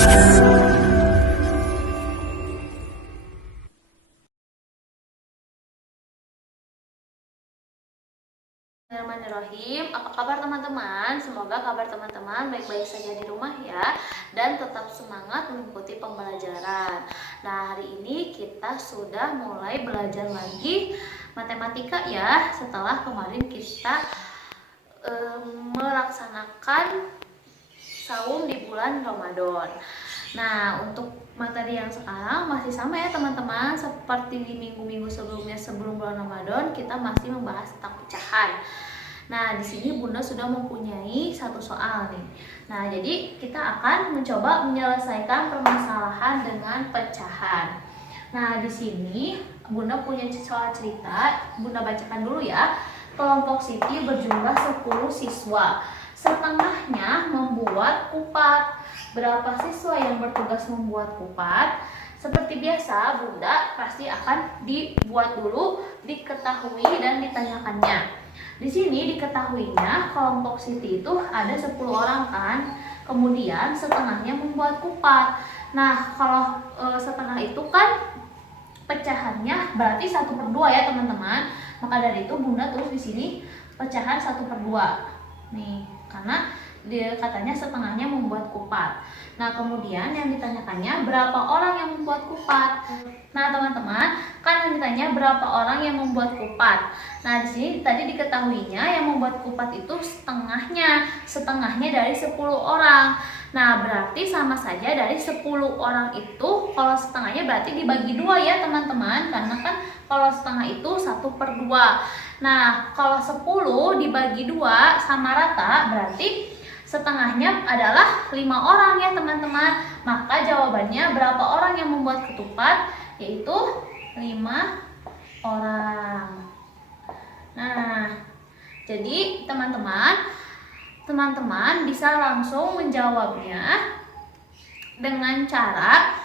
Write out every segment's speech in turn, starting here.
Bismillahirrahmanirrahim. Apa kabar teman-teman? Semoga kabar teman-teman baik-baik saja di rumah ya, dan tetap semangat mengikuti pembelajaran. Nah, hari ini kita sudah mulai belajar lagi matematika ya, setelah kemarin kita melaksanakan saum di bulan Ramadan. Nah, untuk materi yang sekarang masih sama ya teman-teman, seperti di minggu-minggu sebelumnya sebelum bulan Ramadan, kita masih membahas tentang pecahan. Nah, di sini Bunda sudah mempunyai satu soal nih. Nah, jadi kita akan mencoba menyelesaikan permasalahan dengan pecahan. Nah, di sini Bunda punya soal cerita, Bunda bacakan dulu ya. Kelompok Siti berjumlah 10 siswa. Setengahnya membuat kupat. Berapa siswa yang bertugas membuat kupat? Seperti biasa, Bunda pasti akan dibuat dulu, diketahui dan ditanyakannya. Di sini diketahuinya kelompok Siti itu ada 10 orang kan. Kemudian setengahnya membuat kupat. Nah, kalau setengah itu kan pecahannya berarti 1/2 ya teman-teman. Maka dari itu Bunda tulis di sini pecahan 1/2. Nih, karena dia katanya setengahnya membuat kupat. Nah, kemudian yang ditanyakannya berapa orang yang membuat kupat. Nah, teman-teman, kan yang ditanya berapa orang yang membuat kupat. Nah, di sini tadi diketahuinya yang membuat kupat itu setengahnya dari 10 orang. Nah, berarti sama saja dari 10 orang itu, kalau setengahnya berarti dibagi 2 ya teman-teman, karena kan kalau setengah itu 1/2. Nah, kalau 10 dibagi 2 sama rata, berarti setengahnya adalah 5 orang ya teman-teman. Maka jawabannya berapa orang yang membuat ketupat? Yaitu 5 orang. Nah, jadi teman-teman bisa langsung menjawabnya dengan cara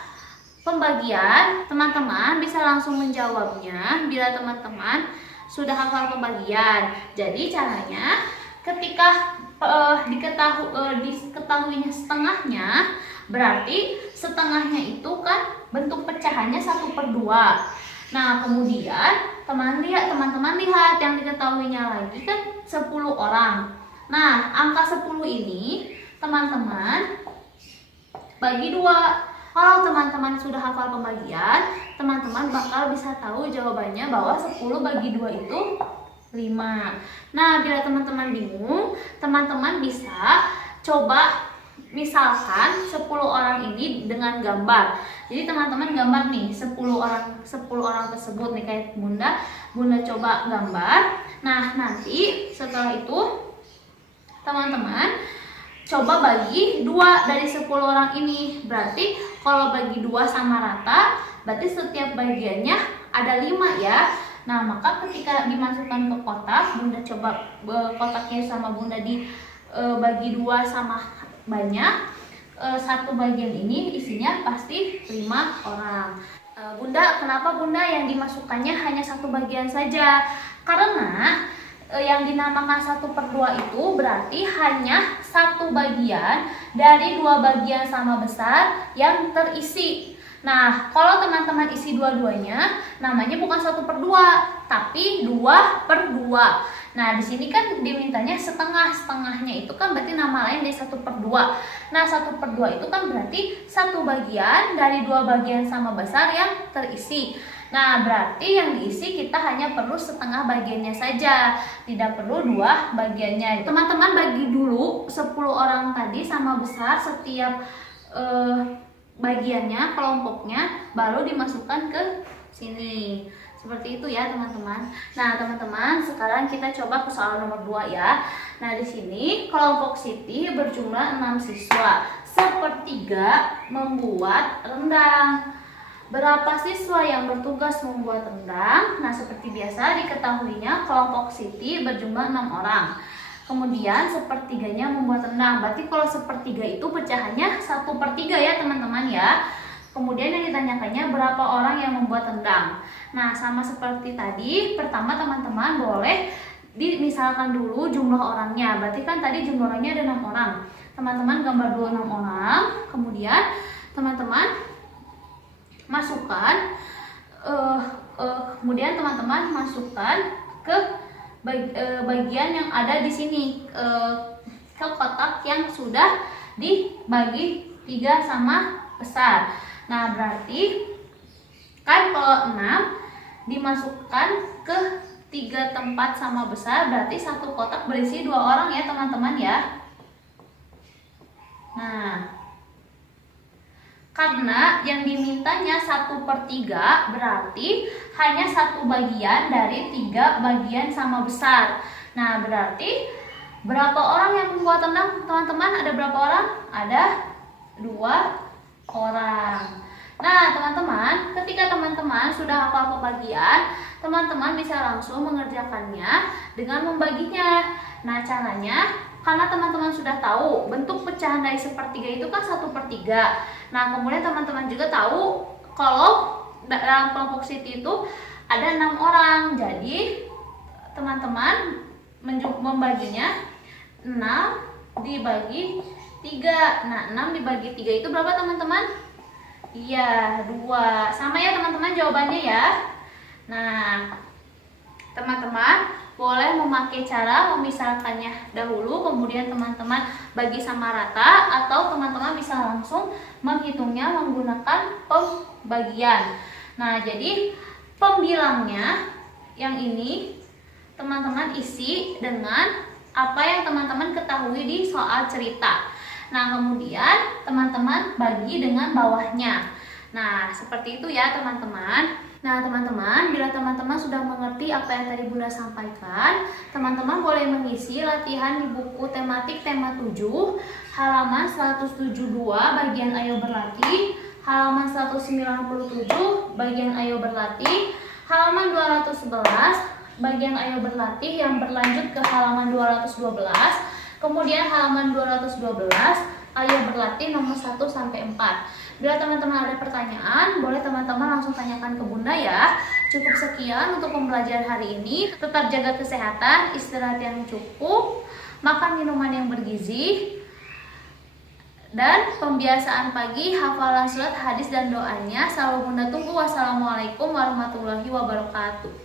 pembagian. Teman-teman bisa langsung menjawabnya bila teman-teman sudah hafal pembagian. Jadi caranya ketika diketahuinya setengahnya, berarti setengahnya itu kan bentuk pecahannya 1/2. Nah, kemudian teman-teman lihat yang diketahuinya lagi kan 10 orang. Nah, angka 10 ini teman-teman bagi 2. Kalau teman-teman sudah hafal pembagian, teman-teman bakal bisa tahu jawabannya bahwa 10 bagi 2 itu 5. Nah, bila teman-teman bingung, teman-teman bisa coba misalkan 10 orang ini dengan gambar. Jadi teman-teman gambar nih 10 orang tersebut nih kayak Bunda coba gambar. Nah, nanti setelah itu teman-teman coba bagi 2 dari 10 orang ini. Berarti kalau bagi 2 sama rata, berarti setiap bagiannya ada 5 ya. Nah, maka ketika dimasukkan ke kotak, Bunda coba kotaknya sama Bunda bagi 2 sama banyak. Satu bagian ini isinya pasti 5 orang. Bunda, kenapa Bunda yang dimasukkannya hanya satu bagian saja? Karena yang dinamakan 1/2 itu berarti hanya satu bagian dari 2 bagian sama besar yang terisi. Nah, kalau teman-teman isi dua-duanya, namanya bukan 1/2, tapi 2/2. Nah, di sini kan dimintanya setengahnya itu kan berarti nama lain dari 1/2. Nah, 1/2 itu kan berarti satu bagian dari 2 bagian sama besar yang terisi. Nah, berarti yang diisi kita hanya perlu setengah bagiannya saja, tidak perlu 2 bagiannya. Teman-teman bagi dulu 10 orang tadi sama besar setiap bagiannya, kelompoknya, baru dimasukkan ke sini. Seperti itu ya teman-teman. Nah, teman-teman, sekarang kita coba ke soal nomor 2 ya. Nah, di sini kelompok Siti berjumlah 6 siswa. 1/3 membuat rendang. Berapa siswa yang bertugas membuat rendang? Nah, seperti biasa diketahuinya kelompok Siti berjumlah 6 orang. Kemudian 1/3-nya membuat rendang. Berarti kalau 1/3 itu pecahannya 1/3 ya teman-teman ya. Kemudian yang ditanyakannya berapa orang yang membuat rendang. Nah, sama seperti tadi, pertama teman-teman boleh dimisalkan dulu jumlah orangnya. Berarti kan tadi jumlah orangnya ada 6 orang. teman-teman gambar dulu 6 orang, kemudian teman-teman masukkan ke bagian yang ada di sini, ke kotak yang sudah dibagi 3 sama besar. Nah, berarti kan kalau 6 dimasukkan ke 3 tempat sama besar, berarti satu kotak berisi 2 orang ya teman-teman ya. Nah, karena yang dimintanya 1/3, berarti hanya satu bagian dari 3 bagian sama besar. Nah, berarti berapa orang yang membuat tendang teman-teman? Ada berapa orang? Ada 2 orang. Nah, teman-teman, ketika teman-teman sudah hafal pembagian, teman-teman bisa langsung mengerjakannya dengan membaginya. Nah, caranya, karena teman-teman sudah tahu bentuk pecahan dari 1/3 itu kan 1/3. Nah, kemudian teman-teman juga tahu kalau dalam kelompok Siti itu ada 6 orang. Jadi, teman-teman membaginya 6 dibagi 3. Nah, 6 dibagi 3 itu berapa teman-teman? Iya, 2. Sama ya teman-teman jawabannya ya. Nah, teman-teman boleh memakai cara memisahkannya dahulu, kemudian teman-teman bagi sama rata, atau teman-teman bisa langsung menghitungnya menggunakan pembagian. Nah, jadi pembilangnya yang ini teman-teman isi dengan apa yang teman-teman ketahui di soal cerita. Nah, kemudian teman-teman bagi dengan bawahnya. Nah, seperti itu ya teman-teman. Nah, teman-teman, bila teman-teman sudah mengerti apa yang tadi Bunda sampaikan, teman-teman boleh mengisi latihan di buku tematik tema 7, halaman 172 bagian Ayo Berlatih, halaman 197 bagian Ayo Berlatih, halaman 211 bagian Ayo Berlatih yang berlanjut ke halaman 212, kemudian halaman 212 Ayo Berlatih nomor 1 sampai 4. Bila teman-teman ada pertanyaan, boleh teman-teman langsung tanyakan ke Bunda ya. Cukup sekian untuk pembelajaran hari ini. Tetap jaga kesehatan, istirahat yang cukup, makan minuman yang bergizi, dan pembiasaan pagi, hafalan surat, hadis, dan doanya selalu Bunda tunggu. Wassalamualaikum warahmatullahi wabarakatuh.